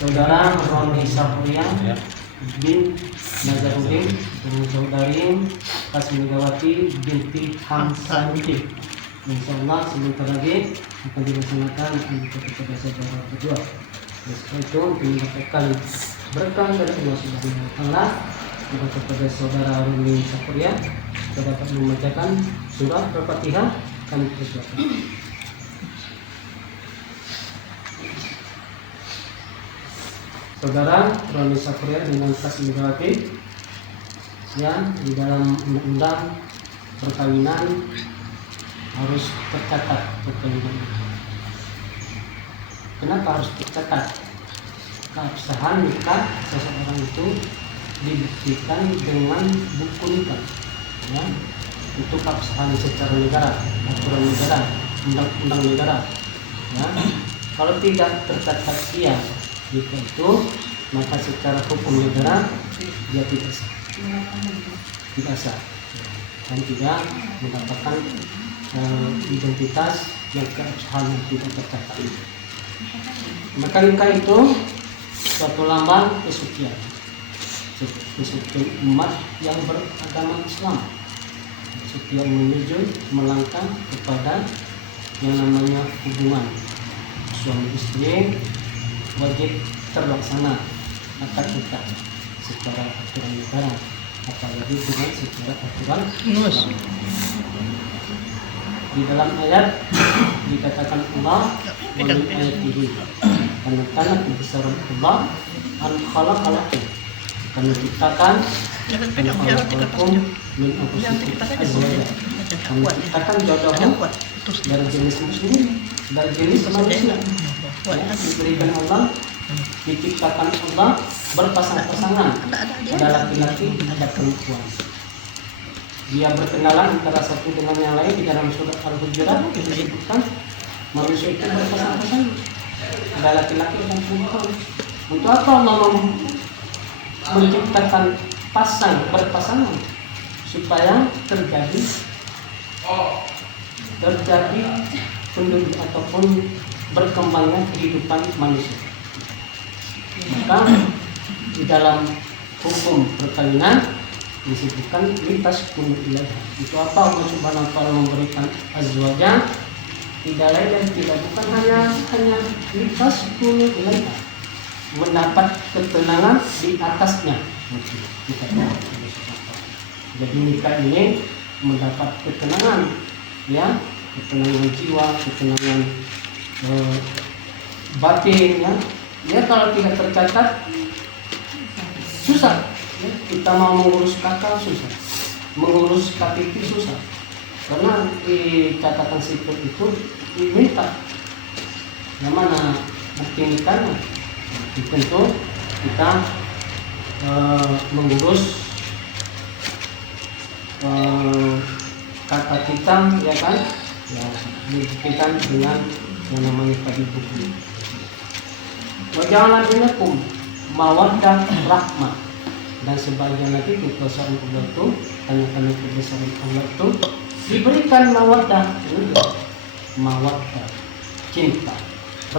Saudara Roni Safrian bin Nazarudin dan saudari Kasmigawati binti Hamsanuddin. Insyaallah sebentar lagi akan dilaksanakan kepada saudara berdua. Setelah itu mendapatkan berkah dari Allah Subhanahu wa taala kepada saudara Roni Safrian. Kita dapat membacakan surah Al-Fatihah. Kami persilakan. Saudara Roni Safrian dengan Kasmigawati yang di dalam undang-undang perkawinan harus tercatat perkawinan itu. Kenapa harus tercatat? Keabsahan nikah seseorang itu dibuktikan dengan buku nikah, ya. Itu keabsahan secara negara, aturan negara, undang-undang negara, ya. Kalau tidak tercatat dia jika itu, maka secara hukum negara dia tidak sah dan tidak mendapatkan identitas yang keabsahan yang tidak tercatat. Maka nikah itu suatu lambang kesucian umat yang beragama Islam, setiap menuju melangkah kepada yang namanya hubungan suami istri wajib terlaksana akad nikah secara aturan negara, apalagi dengan secara aturan Islam. Di dalam ayat dikatakan Allah wal ayatihi karena kebesaran Allah an khalaqalakum akan menciptakan khalaqalakum min anfusikum azwaja, menciptakan jodohmu dari jenis muslim, dari jenis manusia. Diberikan Allah, diciptakan Allah berpasang-pasangan, ada laki-laki, ada perempuan. Dia berkenalan antara satu dengan yang lain di dalam surat Al-Hujurat disebutkan manusia itu berpasang-pasangan, ada laki-laki dan perempuan. Untuk apa Allah menciptakan berpasangan? Supaya terjadi penduduk ataupun berkembangnya kehidupan manusia. Maka di dalam hukum perkawinan disebutkan lintas kunu ilaiha. Itu apa Allah Subhanahu wa taala memberikan azwaja, tidak lain dan tidak bukan hanya lintas kunu ilaiha, mendapat ketenangan di atasnya. Jadi nikah ini mendapat ketenangan, ya, ketenangan jiwa, ketenangan batin, ya. Ya, kalau tidak tercatat susah, ya. Kita mau mengurus kakak susah, mengurus KTP susah, karena di catatan sipil itu diminta yang mana bukti nikahnya. Tentu kita mengurus kakak kita, ya kan, ya, dibuktikan dengan yang namanya tadi buku. Wajangan bainakum mawaddah rahmah, dan sebagian lagi kebesaran Allah itu karena kebesaran Allah itu diberikan mawaddah, cinta,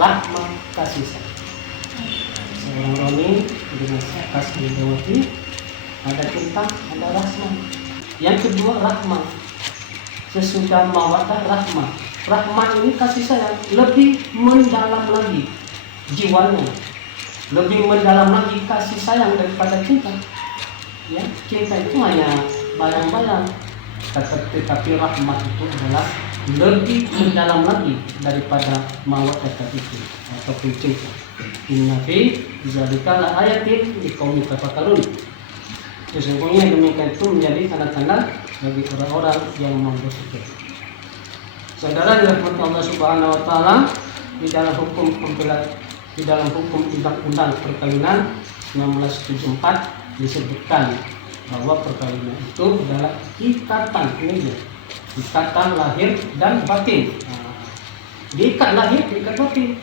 rahmah, kasih sayang. Seorang Roni dengan Kasmigawati ada cinta, ada rahmah. Yang kedua rahmah. Sesudah mawaddah rahmah. Rahmah ini kasih sayang lebih mendalam lagi jiwanya, lebih mendalam lagi kasih sayang daripada cinta. Ya, cinta itu hanya bayang-bayang, tetapi rahmat itu adalah lebih mendalam lagi daripada mawaddah itu ataupun cinta. Inna fi zalika la ayatin liqaumin yatafakkarun. Sesungguhnya demikian itu menjadi tanda-tanda bagi orang-orang yang mau berpikir. Saudara dirahmati Allah Subhanahu wa taala, di dalam hukum undang-undang perkawinan 1974 disebutkan bahwa perkawinan itu adalah ikatan, ini ikatan lahir dan batin. Diikat lahir, diikat batin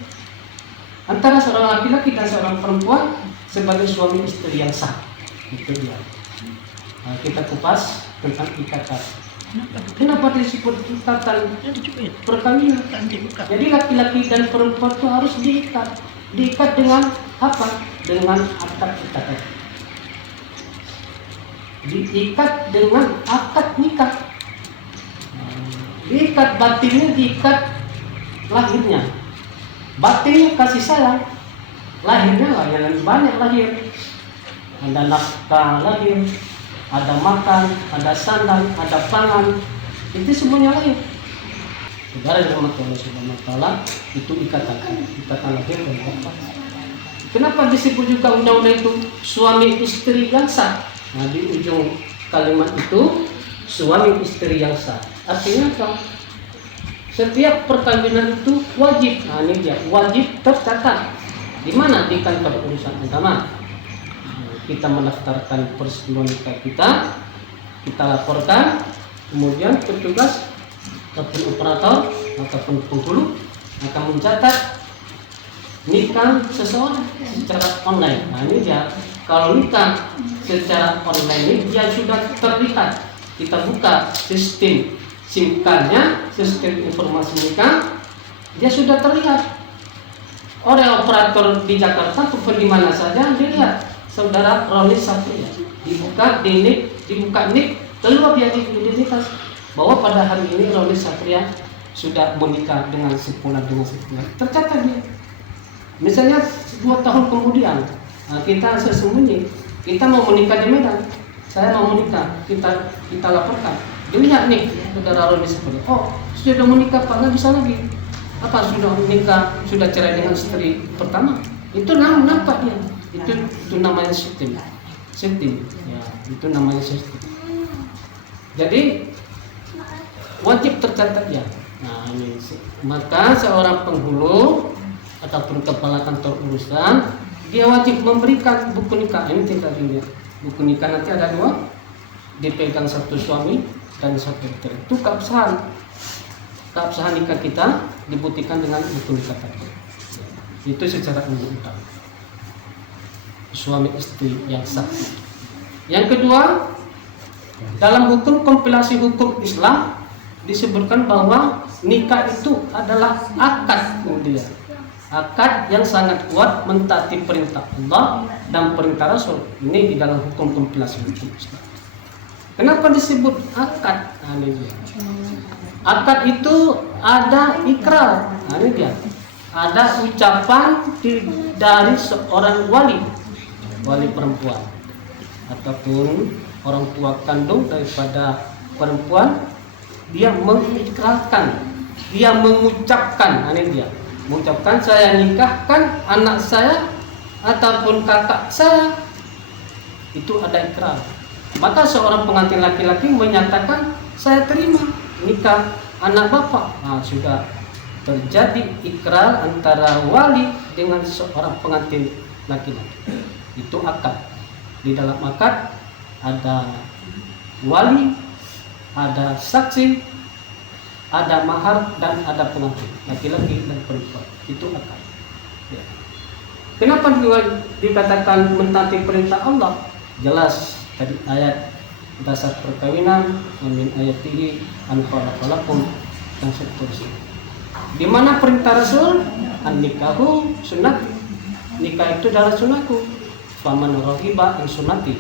antara seorang laki-laki dan seorang perempuan sebagai suami istri yang sah. Itu dia. Kita kupas tentang ikatan. Kenapa disebut ikatan perkawinan? Jadi laki-laki dan perempuan itu harus diikat. Diikat dengan apa? Dengan akad nikah. Diikat dengan akad nikah. Diikat batinnya, diikat lahirnya. Batinnya kasih sayang, lahirnya lah yang banyak lahir. Ada nafkah lahir, ada makan, ada sandang, ada pangan, itu semuanya lahir. Saudara yang dirahmati Allah Subhanahu wa taala, itu ikatan lahir dan batin. Kenapa disebut juga undang-undang itu suami istri yang sah? Nah, di ujung kalimat itu suami istri yang sah. Artinya apa? Setiap perkawinan itu wajib. Nah, ini dia, wajib tercatat. Di mana? Di kantor urusan agama. Kita mendaftarkan persetujuan nikah kita laporkan, kemudian petugas ataupun operator ataupun penghulu akan mencatat nikah seseorang secara online. Nah, ini dia, kalau nikah secara online ini dia sudah terlihat. Kita buka sistem SIM card-nya, sistem informasi nikah, dia sudah terlihat oleh operator di Jakarta ataupun di mana saja. Dilihat saudara Roni Satria, dibuka nik, keluar dia identitas bahwa pada hari ini Roni Satria sudah menikah dengan sempurna dengan sempurna. Tercatat dia. Misalnya 2 tahun kemudian, kita sesungguhnya kita mau menikah di Medan, saya mau menikah, kita laporkan. Dilihat nih saudara Roni Satria, oh sudah menikah Pak, nggak bisa lagi. Apa sudah menikah, sudah cerai dengan istri pertama? Itu nampak dia. Itu namanya sistem. Ya, itu namanya sistem. Jadi wajib tercatat ya. Nah, ini maka seorang penghulu ataupun kepala kantor urusan dia wajib memberikan buku nikah. Ini tidak dilihat. Buku nikah nanti ada 2, dipegang satu suami dan satu istri. Itu keabsahan nikah kita dibuktikan dengan buku nikah tadi. Itu secara umum suami istri yang sah. Yang kedua, dalam hukum kompilasi hukum Islam disebutkan bahwa nikah itu adalah akad dia. Akad yang sangat kuat mentaati perintah Allah dan perintah Rasul. Ini di dalam hukum kompilasi hukum Islam. Kenapa disebut akad? Nah, ini dia. Akad itu ada ikrar. Nah, ini dia. Ada ucapan dari seorang wali perempuan ataupun orang tua kandung daripada perempuan, dia mengikrarkan, dia mengucapkan. Nah, ini dia. Mengucapkan saya nikahkan anak saya ataupun kakak saya, itu ada ikrar. Maka seorang pengantin laki-laki menyatakan saya terima nikah anak bapak. Nah, sudah terjadi ikrar antara wali dengan seorang pengantin laki-laki. Itu akad. Di dalam akad ada wali, ada saksi, ada mahar, dan ada pengantin laki-laki dan perempuan. Itu akad. Ya. Kenapa dikatakan mentaati perintah Allah? Jelas tadi ayat dasar perkawinan, min ayatihi an khalaqalakum dan seterusnya. Di mana perintah Rasul? An-nikahu sunnati. Nikah itu adalah sunnahku. Faman raghiba an sunnati.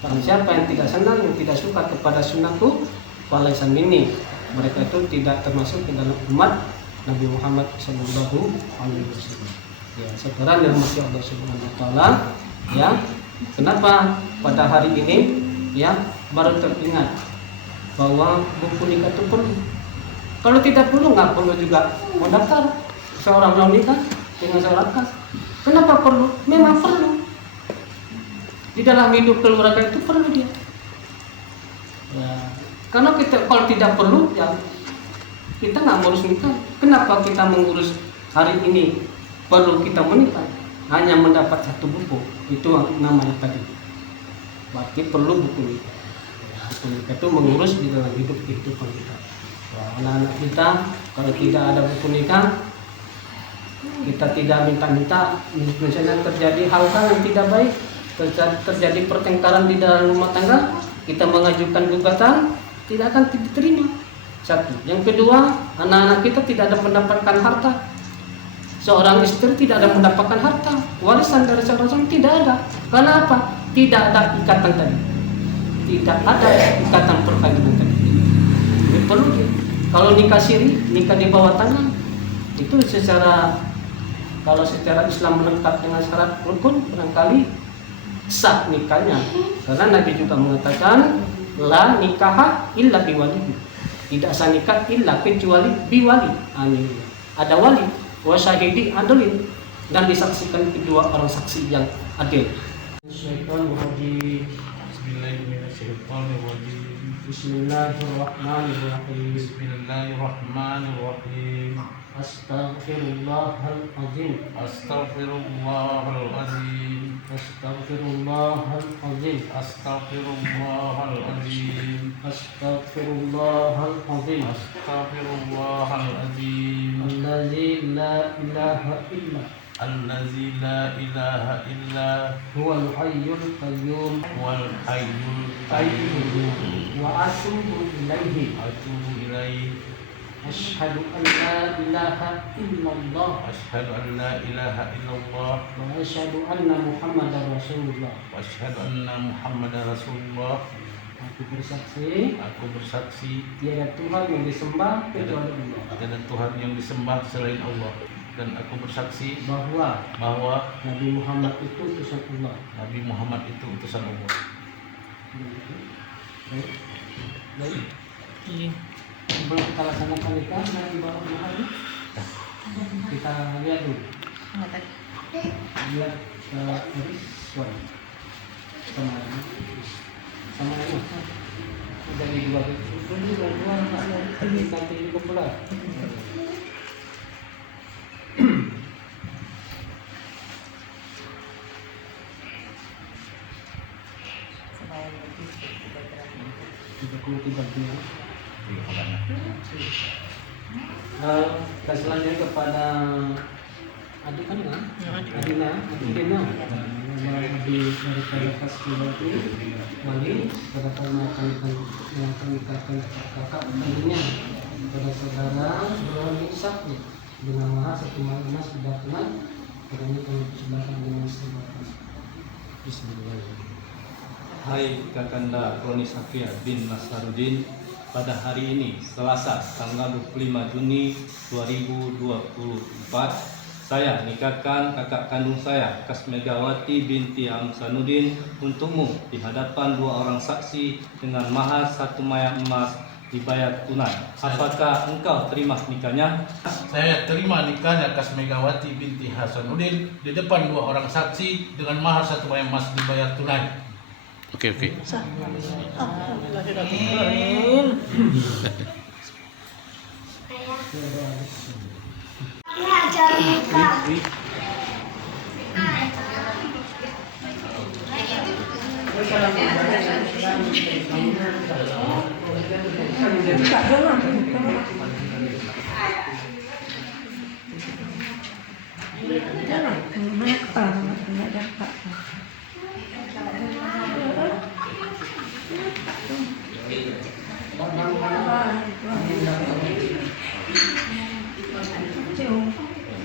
Barang siapa yang tidak senang, yang tidak suka kepada sunnahku, falaysa minni. Mereka itu tidak termasuk di dalam umat Nabi Muhammad sallallahu alaihi wasallam. Ya, saudara yang dirahmati Allah Subhanahu wa taala, ya. Kenapa pada hari ini ya baru teringat bahwa buku nikah itu perlu? Kalau tidak perlu, nggak perlu juga mendaftar seorang nikah dengan seorang kas. Kenapa perlu? Memang perlu. Di dalam hidup keluarga itu perlu dia. Ya. Karena kalau tidak perlu, ya kita nggak ngurus nikah. Kenapa kita mengurus hari ini? Perlu kita menikah hanya mendapat satu buku, itu namanya tadi. Berarti perlu buku nikah. Buku nikah itu mengurus di dalam hidup kehidupan kita. Anak-anak kita kalau tidak ada buku nikah, kita tidak minta-minta, misalnya terjadi hal-hal yang tidak baik, terjadi pertengkaran di dalam rumah tangga, kita mengajukan gugatan, tidak akan diterima. Satu. Yang kedua, anak-anak kita tidak ada mendapatkan harta. Seorang istri tidak ada mendapatkan harta warisan dari seorang suami, tidak ada. Karena apa? Tidak ada ikatan tadi, tidak ada ikatan perkawinan tadi. Ini perlu dia. Kalau nikah siri, nikah di bawah tanah, itu kalau secara Islam melengkap dengan syarat rukun, barangkali sah nikahnya. Karena Nabi juga mengatakan la nikaha illa biwali, tidak sah nikah illa kecuali biwali. Ada wali, wasyahidi adilin, dan disaksikan kedua orang saksi yang adil. Bismillahirrahmanirrahim. Bismillahirrahmanirrahim. Astaghfirullahaladzim. Astaghfirullahaladzim. Astaghfirullahaladzim. Astaghfirullahaladzim. Astaghfirullahaladzim. Astaghfirullahaladzim. Allazi la ilaha illa Allazi la ilaha illa huwal hayyul qayyum huwal hayyul qayyum qayyum wa atubu ilaihi. atubu ilaihi. Asyhadu an la ilaha illallah Asyhadu an la ilaha illallah wa asyhadu anna Muhammadar Rasulullah. wa asyhadu anna Muhammadar Rasulullah. Aku bersaksi Aku bersaksi tiada Tuhan yang disembah kecuali Allah, tiada Tuhan yang disembah selain Allah, dan aku bersaksi bahwa bahwa Nabi Muhammad itu utusan Allah. Nabi Muhammad itu utusan Allah. Baik. Sebelum kita laksanakan nikah, nanti bawa mahal. Kita lihat dulu. Lihat suara sama ini. Jadi dua nanti juga pula. Selanjutnya kepada adik kan ya? Adina, adik dari Kaskulati Wali, pada yang menikahkan kakak adiknya kepada saudara Bro Nisaknya dengan mahar 1 emas dibatalkan, karena kami persembahkan dengan sebatas. Bismillahirrahmanirrahim. Hai Kakanda Roni Satria bin Nasaruddin, pada hari ini Selasa tanggal 25 Juni 2024 saya nikahkan kakak kandung saya Kasmegawati binti Amsanuddin untukmu di hadapan 2 orang saksi dengan mahar 1 mayat emas dibayar tunai. Apakah engkau terima nikahnya? Saya terima nikahnya Kasmegawati binti Hasanuddin di depan 2 orang saksi dengan mahar 1 mayat emas dibayar tunai. Oke.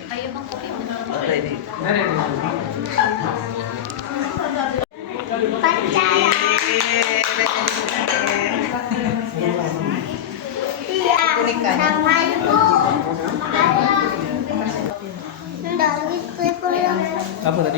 Ayo bang kopi. Apa tadi?